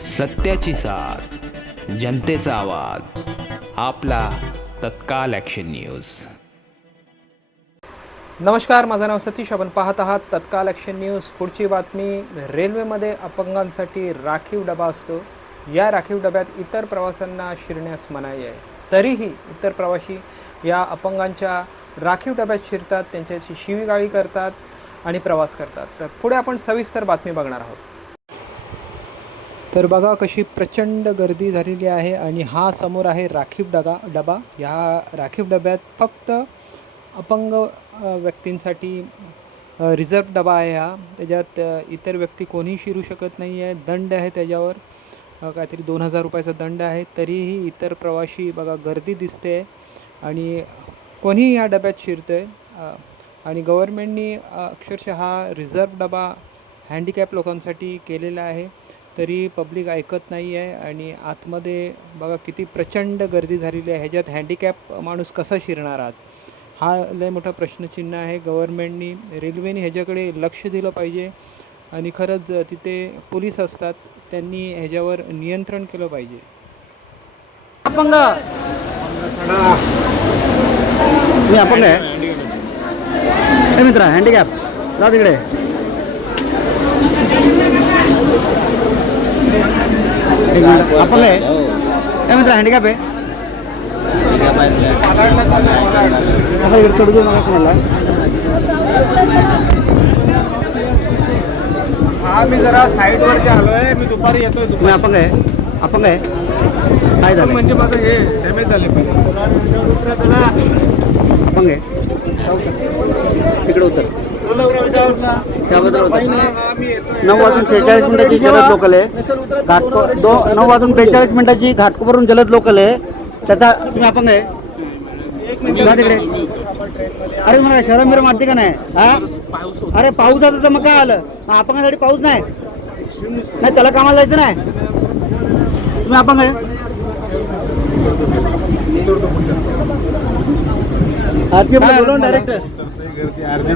सत्याची साथ, जनतेचा आवाज, आपला तत्काल ॲक्शन न्यूज. नमस्कार, माझं नाव सतीश. आपण पाहत आहात तत्काल ॲक्शन न्यूज. पुढची बातमी. रेल्वेमध्ये अपंगांसाठी राखीव डबा असतो. या राखीव डब्यात इतर प्रवाशांना शिरण्यास मनाई आहे. तरीही इतर प्रवासी या अपंगांच्या राखीव डब्यात शिरतात, त्यांच्याशी शिवीगाळी करतात आणि प्रवास करतात. तर पुढे आपण सविस्तर बातमी बघणार आहोत. तर बघा कशी प्रचंड गर्दी झालेली आहे आणि हा समोर आहे राखीव डबा. या राखीव डब्यात फक्त अपंग व्यक्तींसाठी रिझर्व डबा आहे हा. त्याच्यात इतर व्यक्ती कोणीही शिरू शकत नाही आहे. दंड आहे त्याच्यावर, काहीतरी 2000 रुपयाचा दंड आहे. तरीही इतर प्रवासी बघा, गर्दी दिसते आणि कोणीही ह्या डब्यात शिरतं आहे. आणि गव्हर्मेंटनी अक्षरशः हा रिझर्व डबा हँडिकॅप लोकांसाठी केलेला आहे, तरी पब्लिक ऐकत नाही आहे. आणि आतमध्ये बघा किती प्रचंड गर्दी झालेली आहे. ह्याच्यात हँडिकॅप माणूस कसा शिरणार आहात, हा लय मोठा प्रश्नचिन्ह आहे. गव्हर्मेंटनी, रेल्वेने ह्याच्याकडे लक्ष दिलं पाहिजे आणि खरंच तिथे पोलीस असतात, त्यांनी ह्याच्यावर नियंत्रण केलं पाहिजे. अपंग मी अपंग आहे. हे मित्रा, हँडिकॅप जा तिकडे. एक मिनिट, अपंग आहे. हे मित्रा, हँडिकॅप आहे. आता इकडे चढू नका कोणाला. हा, मी जरा साईडवरती आलोय. मी दुपारी येतोय. मी अपंग आहे. अपंग आहे. काय झालं म्हणजे माझं हे डॅमेज झाले. अपंग आहे. तिकडे उतर. त्याबद्दल 9:46 जलद लोकल आहे. 9:42 घाटकोपरहून जलद लोकल आहे. त्याचा तुम्ही अपंग आहे. तिकडे. अरे मला शरम बिरम वाटते का नाही? हा, अरे पाऊस आता तर मग काय आलं? अपंगासाठी पाऊस नाही. त्याला कामाला जायचं नाही. तुम्ही अपंग आहे.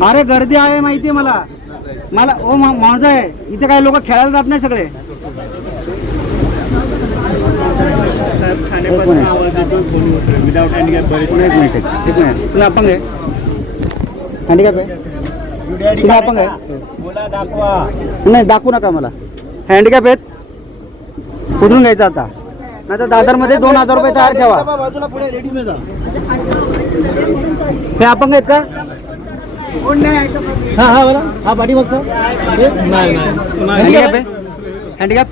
अरे गर्दी आहे माहिती आहे मला ओ माझं आहे. इथे काही लोक खेळायला जात नाही सगळे. Without handicap. एक मिनिट. तुम्ही अपंग आहे. हँडिकॅप आहे. तुम्ही अपंग आहे. नाही, दाखवू नका मला. हँडिकॅप आहेत. उतरून घ्यायचं आता, नाही तर दादरमध्ये 2000 रुपये तयार ठेवा. हे अपंग आहेत का? हा हा, बोला. हा पाठी मागचा हँडिकॅप आहे. हँडिकॅप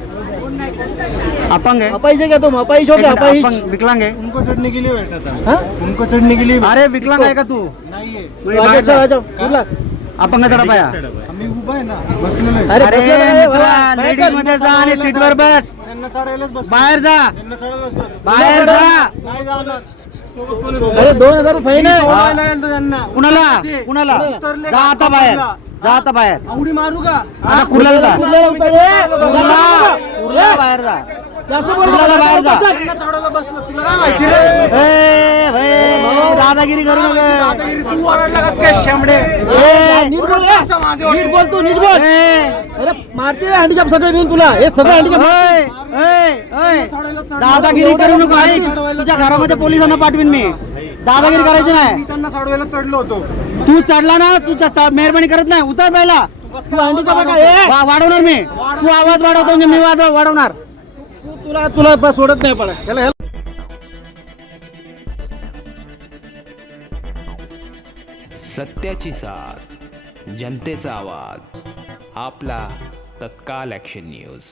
अपंग है. पैसे क्या तुम अपाइश हो क्या? अपाइश विकलांग है. उनको चढ़ने के लिए बैठा था. उनको चढ़ने के लिए. अरे विकलांग आहे का तू? नाही आहे. अपंग जरा पाया. आम्ही उभा आहे ना, बसलेलो आहे. अरे लेडीज मध्ये जा आणि सीटवर बस. त्यांना चढायलाच बस. बाहेर जा. त्यांना चढायला बसला. बाहेर जा. नाही जाणार. अरे 2000 फाईन आहे. त्यांना कुणाला कुणाला? जा आता बाहेर. जा आता बाहेर. उडी मारू का? आता कुर्ल्याला जा. कुर्ला बाहेर जा. कुर्ल्याला बाहेर जा. त्यांना चढायला बसलं. तुला काय माहिती रे? दादागिरी करू नका. दादागिरी तू ओरडला कस काय शेंबडे? नीट बोल तू, नीट बोल. अरे मारते हँडिकॅप सगळे देऊन तुला. हे सगळं हँडिकॅप. दादागिरी करू नको. तुझ्या घरामध्ये पोलिसांना पाठवीन मी. दादागिरी करायची नाही. त्यांना चढवायला चढलो होतो. तू चढला ना, तू मेहरबानी करत नाही. उतर पहिला. वाढवणार मी. तू आवाज वाढवतो, मी वाढवणार. तुला सोडत नाही. पण त्याला सत्याची साथ, जनतेचा आवाज, आपला तत्काल ॲक्शन न्यूज.